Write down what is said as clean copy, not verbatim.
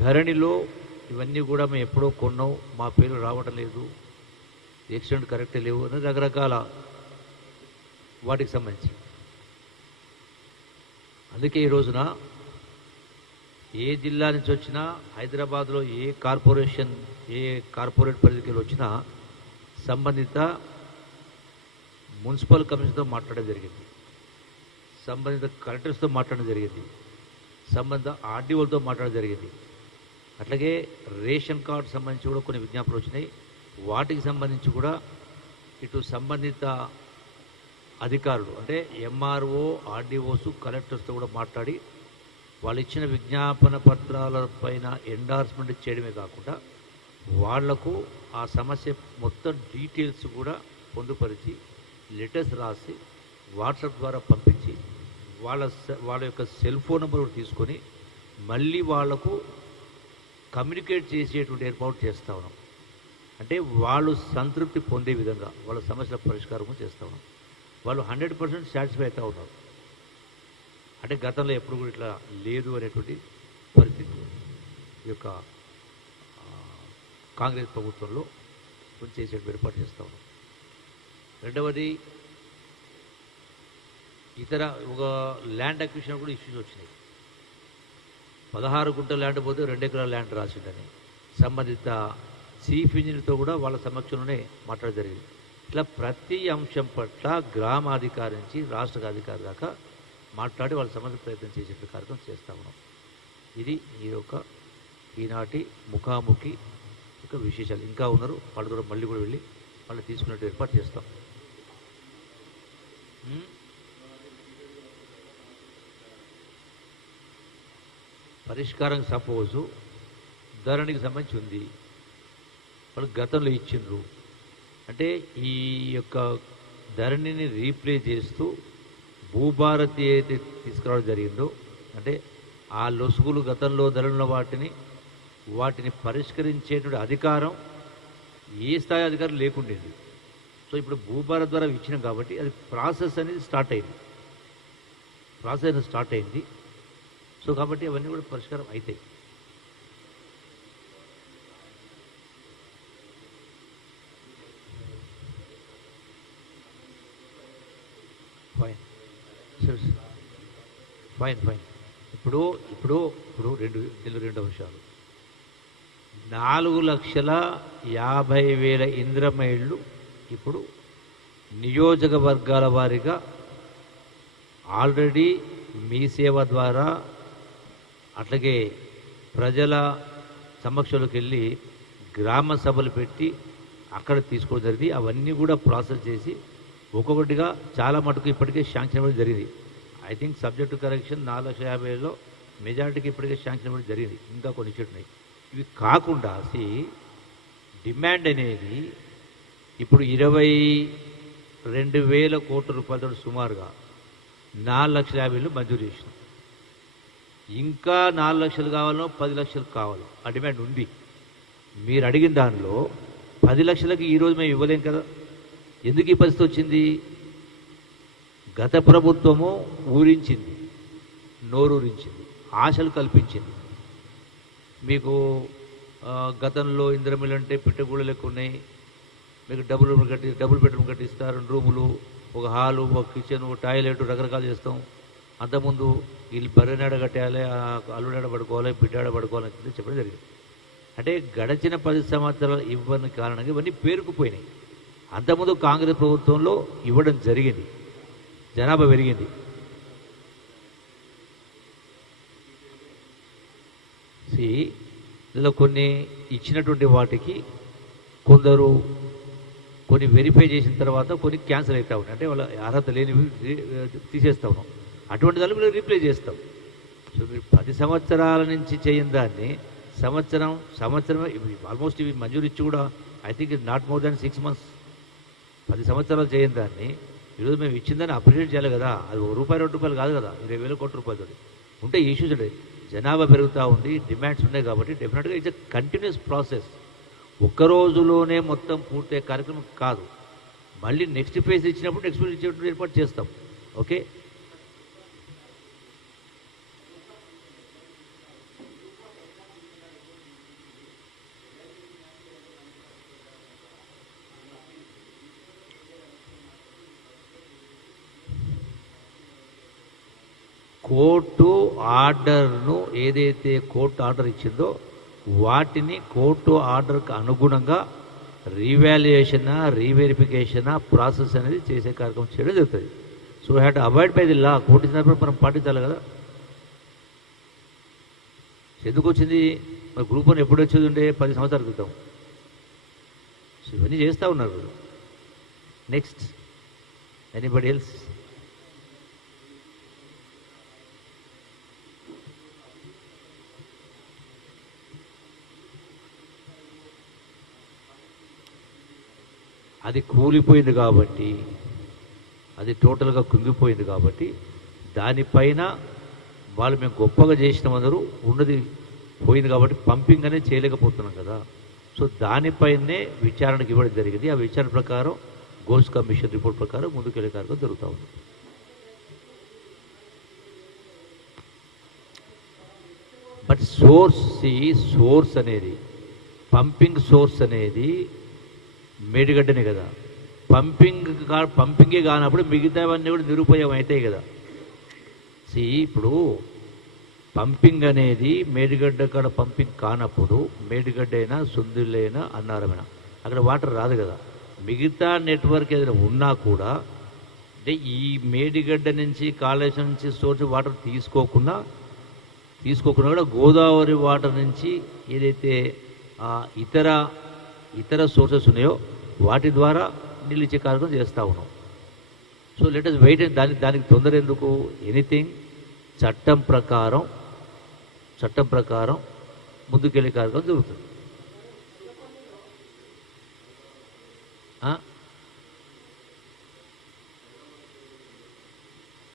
ధరణిలో ఇవన్నీ కూడా మేము ఎప్పుడో కొన్నాం, మా పేరు రావటం లేదు, ఎక్స్టెంట్ కరెక్ట్ లేవు అని రకరకాల వాటికి సంబంధించి. అందుకే ఈ రోజున ఏ జిల్లా నుంచి వచ్చినా, హైదరాబాద్లో ఏ కార్పొరేట్ పరిధికి వచ్చినా సంబంధిత మున్సిపల్ కమిషన్తో మాట్లాడడం జరిగింది, సంబంధిత కలెక్టర్స్తో మాట్లాడడం జరిగింది, సంబంధిత ఆర్డీఓలతో మాట్లాడడం జరిగింది. అట్లాగే రేషన్ కార్డు సంబంధించి కూడా కొన్ని విజ్ఞాపనలు వచ్చినాయి. వాటికి సంబంధించి కూడా ఇటు సంబంధిత అధికారులు అంటే ఎంఆర్ఓ, ఆర్డీఓస్, కలెక్టర్స్తో కూడా మాట్లాడి వాళ్ళు ఇచ్చిన విజ్ఞాపన పత్రాల పైన ఎండార్స్మెంట్ చేయడమే కాకుండా వాళ్లకు ఆ సమస్య మొత్తం డీటెయిల్స్ కూడా పొందుపరిచి లెటర్స్ రాసి వాట్సాప్ ద్వారా పంపించి వాళ్ళ యొక్క సెల్ ఫోన్ నెంబర్ తీసుకొని మళ్ళీ వాళ్లకు కమ్యూనికేట్ చేసేటువంటి ఏర్పాటు చేస్తూ ఉన్నాం. అంటే వాళ్ళు సంతృప్తి పొందే విధంగా వాళ్ళ సమస్యల పరిష్కారం చేస్తూ ఉన్నాం. వాళ్ళు 100% సాటిస్ఫై అవుతూ ఉన్నారు. అంటే గతంలో ఎప్పుడు కూడా ఇట్లా లేదు అనేటువంటి పరిస్థితి ఈ యొక్క కాంగ్రెస్ ప్రభుత్వంలో చేసే ఏర్పాటు చేస్తూ ఉన్నాం. రెండవది ఇతర ఒక ల్యాండ్ అక్విజిషన్ కూడా ఇష్యూస్ వచ్చినాయి. 16 గుంటల ల్యాండ్ పోతే 2 ఎకరాల ల్యాండ్ రాసిందని సంబంధిత చీఫ్ ఇంజనీర్తో కూడా వాళ్ళ సమక్షంలోనే మాట్లాడడం జరిగింది. ఇట్లా ప్రతి అంశం పట్ల గ్రామాధికారి నుంచి రాష్ట్ర అధికారి దాకా మాట్లాడి వాళ్ళ సమస్య ప్రయత్నం చేసే కార్యక్రమం చేస్తూ ఉన్నాం. ఇది ఈ యొక్క ఈనాటి ముఖాముఖి యొక్క విశేషాలు. ఇంకా ఉన్నారు, వాళ్ళు కూడా మళ్ళీ కూడా వెళ్ళి వాళ్ళు తీసుకున్నట్టు ఏర్పాటు చేస్తాం. పరిష్కారం సపోజు ధరణికి సంబంధించి ఉంది, వాళ్ళు గతంలో ఇచ్చిండ్రు. అంటే ఈ యొక్క ధరణిని రీప్లేస్ చేస్తూ భూభారతి అయితే తీసుకురావడం జరిగిందో, అంటే ఆ లొసుగులు గతంలో ధరణిలో వాటిని పరిష్కరించేటువంటి అధికారం ఏ స్థాయి అధికారం లేకుండేది. సో ఇప్పుడు భూభారత్ ద్వారా ఇచ్చినాం కాబట్టి అది ప్రాసెస్ అనేది స్టార్ట్ అయింది. సో కాబట్టి అవన్నీ కూడా పరిష్కారం అవుతాయి. ఫైన్. ఇప్పుడు రెండు విషయాలు. 4,50,000 ఇందిరమ్మ ఇళ్ళు ఇప్పుడు నియోజకవర్గాల వారీగా ఆల్రెడీ మీ సేవ ద్వారా అట్లాగే ప్రజల సమక్షంలోకి వెళ్ళి గ్రామ సభలు పెట్టి అక్కడ తీసుకోవడం జరిగింది. అవన్నీ కూడా ప్రాసెస్ చేసి ఒక్కొక్కటిగా చాలా మటుకు ఇప్పటికే శాంక్షన్ ఇవ్వడం జరిగింది. I think subject to correction 4,50,000లో మెజారిటీకి ఇప్పటికే శాంక్షన్ ఇవ్వడం జరిగింది. ఇంకా కొన్ని చెట్టున్నాయి. ఇవి కాకుండా డిమాండ్ అనేది ఇప్పుడు 22,000 కోట్ల రూపాయలతో సుమారుగా 4,50,000 మంజూరు చేసినాం. ఇంకా 4 లక్షలు కావాలో 10 లక్షలు కావాలో ఆ డిమాండ్ ఉంది. మీరు అడిగిన దానిలో 10 లక్షలకి ఈరోజు మేము ఇవ్వలేం కదా. ఎందుకు ఈ పరిస్థితి వచ్చింది? గత ప్రభుత్వము ఊరించింది, నోరూరించింది, ఆశలు కల్పించింది. మీకు గతంలో ఇందిరమిల్లు అంటే పిట్టగూడలు ఎక్కువ ఉన్నాయి, మీకు డబుల్ బెడ్రూమ్ కట్టిస్తారు, 2 రూములు, ఒక హాలు, ఒక కిచెన్, ఒక టాయిలెట్, రకరకాలు చేస్తాం. అంతకుముందు వీళ్ళు బర్రెనాడ కట్టేయాలి, అల్లుడాడ పడుకోవాలి, బిడ్డాడ పడుకోవాలి అని చెప్పడం జరిగింది. అంటే గడిచిన 10 సంవత్సరాలు ఇవ్వని కారణంగా ఇవన్నీ పేరుకుపోయినాయి. అంతకుముందు కాంగ్రెస్ ప్రభుత్వంలో ఇవ్వడం జరిగింది, జనాభా పెరిగింది. ఇందులో కొన్ని ఇచ్చినటువంటి వాటికి కొన్ని వెరిఫై చేసిన తర్వాత కొన్ని క్యాన్సిల్ అవుతా ఉన్నాయి. అంటే వాళ్ళ అర్హత లేనివి తీసేస్తా ఉన్నాం. అటువంటి దాన్ని మీరు రీప్లేస్ చేస్తాం. సో మీరు 10 సంవత్సరాల నుంచి చేయని దాన్ని సంవత్సరం ఆల్మోస్ట్ ఇవి మంజూరు ఇచ్చి కూడా I think it not more than 6 months. 10 సంవత్సరాలు చేయని దాన్ని ఈరోజు మేము ఇచ్చిందని అప్రిషియేట్ చేయాలి కదా. అది ₹1, ₹2 కాదు కదా, 20,000 కోట్ల రూపాయలతో ఉంటే ఇష్యూస్ ఉంటాయి. జనాభా పెరుగుతూ ఉంది, డిమాండ్స్ ఉన్నాయి కాబట్టి డెఫినెట్గా ఇట్స్ ఎ కంటిన్యూస్ ప్రాసెస్. ఒక్క రోజులోనే మొత్తం పూర్తయ్యే కార్యక్రమం కాదు. మళ్ళీ నెక్స్ట్ ఫేజ్ ఇచ్చినప్పుడు నెక్స్ట్ ఫేజ్ ఇచ్చేటప్పుడు ఏర్పాటు చేస్తాం. ఓకే, కోర్టు ఆర్డర్ను ఏదైతే కోర్టు ఆర్డర్ ఇచ్చిందో వాటిని కోర్టు ఆర్డర్కి అనుగుణంగా రీవాల్యుయేషన్ రీవెరిఫికేషన్ ప్రాసెస్ అనేది చేసే కార్యక్రమం చేయడం జరుగుతుంది. So have to avoid by the law. Court ఇచ్చినప్పుడు మనం పాటించాలి కదా. ఎందుకు వచ్చింది మరి గ్రూప్ 1 ఎప్పుడు వచ్చేది ఉండే 10 సంవత్సరాల క్రితం. సో ఇవన్నీ చేస్తూ ఉన్నారు. Next anybody else? అది కూలిపోయింది కాబట్టి, అది టోటల్గా కుంగిపోయింది కాబట్టి దానిపైన వాళ్ళు మేము గొప్పగా చేసిన అందరూ ఉన్నది పోయింది కాబట్టి పంపింగ్ అనేది చేయలేకపోతున్నాం కదా. సో దానిపైనే విచారణకు ఇవ్వడం జరిగింది. ఆ విచారణ ప్రకారం గోల్స్ కమిషన్ రిపోర్ట్ ప్రకారం ముందుకెళ్ళే కార్యక్రమం జరుగుతూ ఉంది. బట్ సోర్స్ అనేది పంపింగ్ సోర్స్ అనేది మేడిగడ్డనే కదా. పంపింగే కానప్పుడు మిగతావన్నీ కూడా నిరుపయోగం అవుతాయి కదా. ఇప్పుడు పంపింగ్ అనేది మేడిగడ్డ కాడ పంపింగ్ కానప్పుడు మేడిగడ్డ అయినా సుందులైనా అన్నారమైనా అక్కడ వాటర్ రాదు కదా. మిగతా నెట్వర్క్ ఏదైనా ఉన్నా కూడా అంటే ఈ మేడిగడ్డ నుంచి కాళేశ్వరం నుంచి సోర్స్ వాటర్ తీసుకోకుండా కూడా గోదావరి వాటర్ నుంచి ఏదైతే ఇతర సోర్సెస్ ఉన్నాయో వాటి ద్వారా నీళ్ళు ఇచ్చే కార్యక్రమం చేస్తూ ఉన్నాం. So let us wait. దానికి తొందర ఎందుకు? ఎనీథింగ్ చట్టం ప్రకారం ముందుకెళ్ళే కార్యక్రమం జరుగుతుంది.